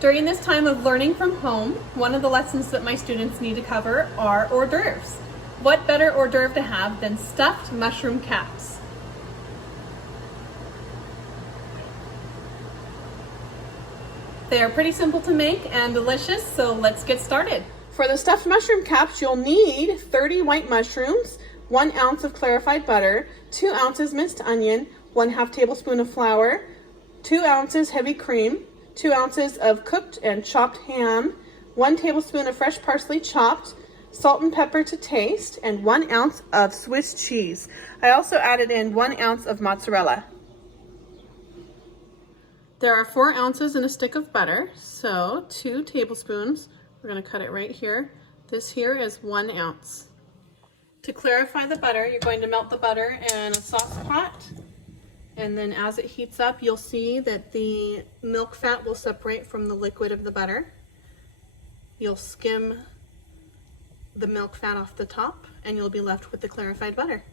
During this time of learning from home, one of the lessons that my students need to cover are hors d'oeuvres. What better hors d'oeuvre to have than stuffed mushroom caps? They are pretty simple to make and delicious, so let's get started. For the stuffed mushroom caps, you'll need 30 white mushrooms, 1 ounce of clarified butter, 2 ounces minced onion, 1/2 tablespoon of flour, 2 ounces heavy cream, 2 ounces of cooked and chopped ham, 1 tablespoon of fresh parsley chopped, salt and pepper to taste, and 1 ounce of Swiss cheese. I also added in 1 ounce of mozzarella. There are 4 ounces in a stick of butter, so 2 tablespoons. We're going to cut it right here. This here is 1 ounce. To clarify the butter, you're going to melt the butter in a sauce pot. And then as it heats up, you'll see that the milk fat will separate from the liquid of the butter. You'll skim the milk fat off the top and you'll be left with the clarified butter.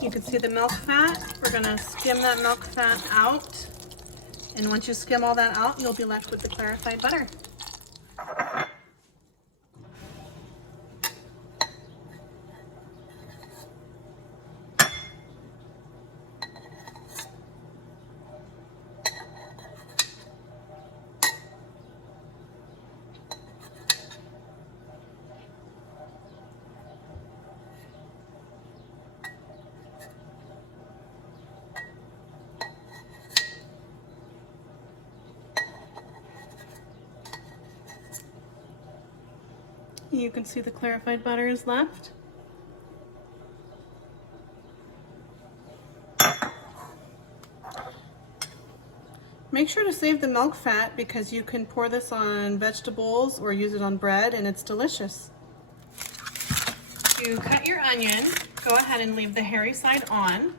You can see the milk fat. We're going to skim that milk fat out. And once you skim all that out, you'll be left with the clarified butter. You can see the clarified butter is left. Make sure to save the milk fat because you can pour this on vegetables or use it on bread and it's delicious. To cut your onion, go ahead and leave the hairy side on.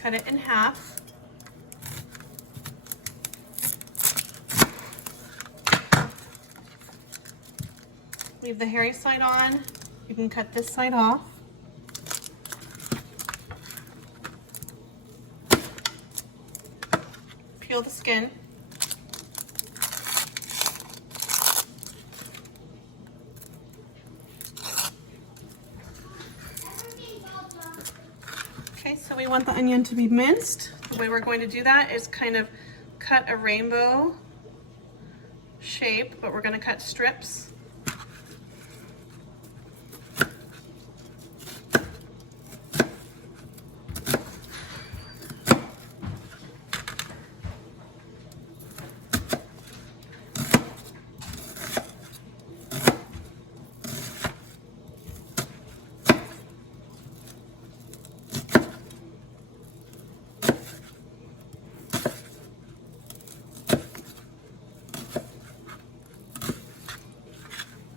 Cut it in half. Leave the hairy side on. You can cut this side off. Peel the skin. Okay, so we want the onion to be minced. The way we're going to do that is kind of cut a rainbow shape, but we're going to cut strips.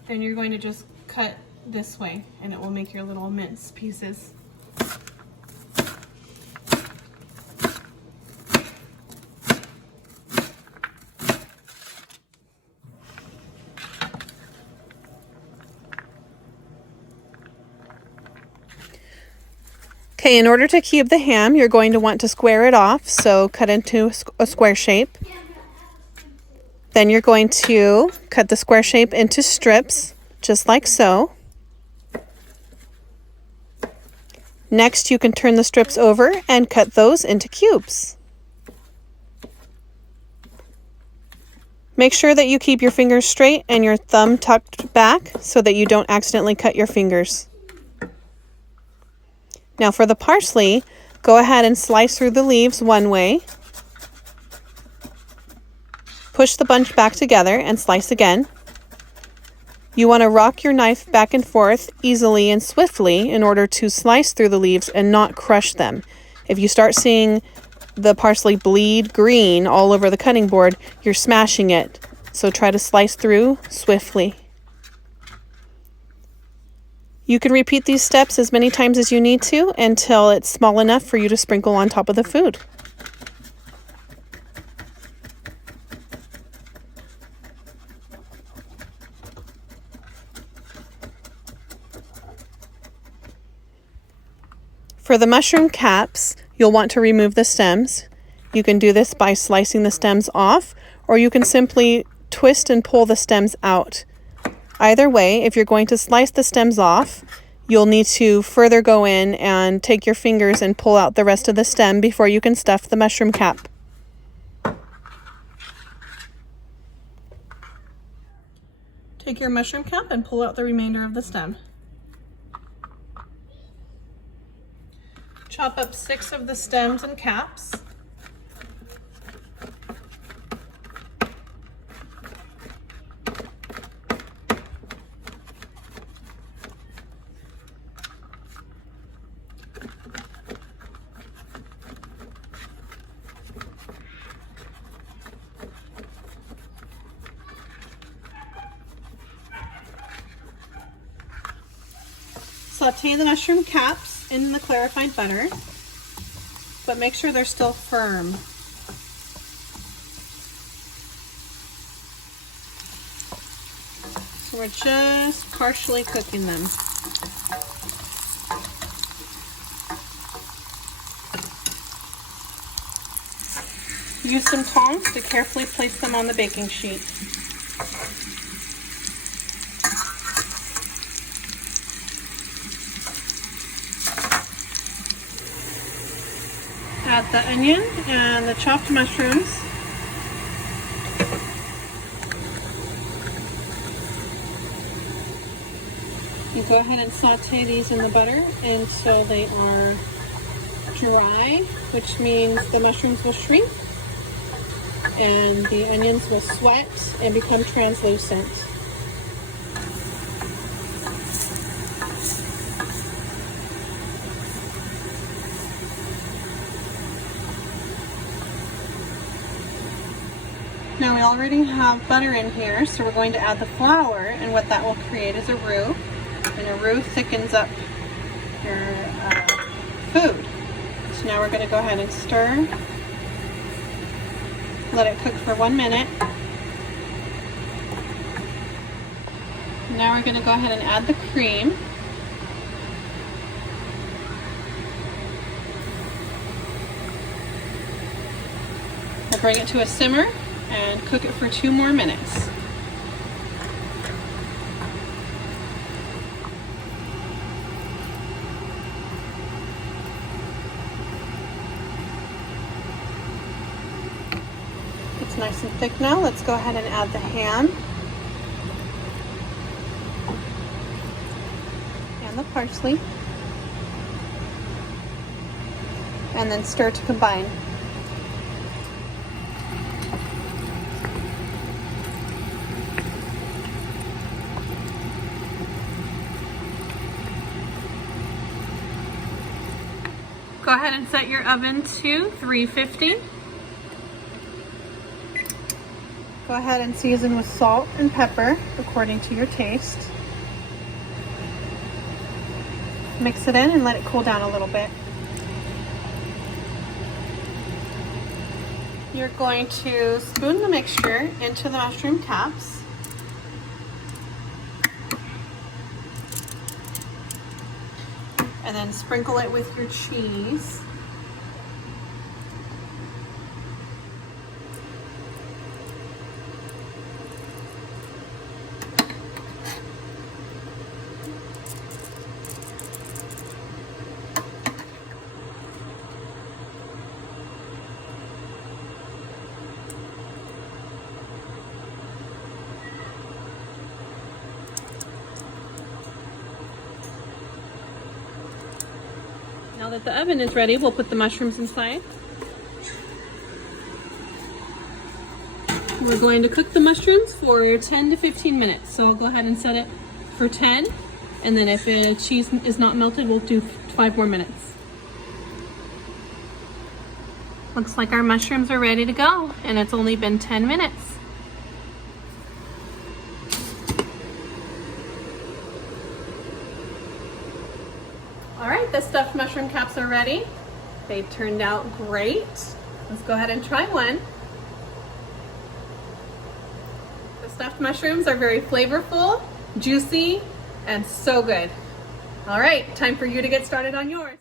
Then you're going to just cut this way and it will make your little mince pieces. Okay, in order to cube the ham, you're going to want to square it off, so cut into a square shape. Then you're going to cut the square shape into strips, just like so. Next, you can turn the strips over and cut those into cubes. Make sure that you keep your fingers straight and your thumb tucked back so that you don't accidentally cut your fingers. Now for the parsley, go ahead and slice through the leaves one way. Push the bunch back together and slice again. You want to rock your knife back and forth easily and swiftly in order to slice through the leaves and not crush them. If you start seeing the parsley bleed green all over the cutting board, you're smashing it. So try to slice through swiftly. You can repeat these steps as many times as you need to until it's small enough for you to sprinkle on top of the food. For the mushroom caps, you'll want to remove the stems. You can do this by slicing the stems off, or you can simply twist and pull the stems out. Either way, if you're going to slice the stems off, you'll need to further go in and take your fingers and pull out the rest of the stem before you can stuff the mushroom cap. Take your mushroom cap and pull out the remainder of the stem. Chop up 6 of the stems and caps. Sauté the mushroom caps in the clarified butter, but make sure they're still firm. So we're just partially cooking them. Use some tongs to carefully place them on the baking sheet. Add the onion and the chopped mushrooms. You go ahead and saute these in the butter until they are dry, which means the mushrooms will shrink and the onions will sweat and become translucent. Now we already have butter in here, so we're going to add the flour, and what that will create is a roux, and a roux thickens up your food. So now we're going to go ahead and stir, let it cook for 1 minute. Now we're going to go ahead and add the cream. We'll bring it to a simmer and cook it for 2 more minutes. It's nice and thick now. Let's go ahead and add the ham and the parsley, and then stir to combine. Go ahead and set your oven to 350. Go ahead and season with salt and pepper according to your taste. Mix it in and let it cool down a little bit. You're going to spoon the mixture into the mushroom caps. And then sprinkle it with your cheese. Now that the oven is ready, we'll put the mushrooms inside. We're going to cook the mushrooms for 10 to 15 minutes. So I'll go ahead and set it for 10. And then if the cheese is not melted, we'll do 5 more minutes. Looks like our mushrooms are ready to go, and it's only been 10 minutes. All right, the stuffed mushroom caps are ready. They've turned out great. Let's go ahead and try one. The stuffed mushrooms are very flavorful, juicy, and so good. All right, time for you to get started on yours.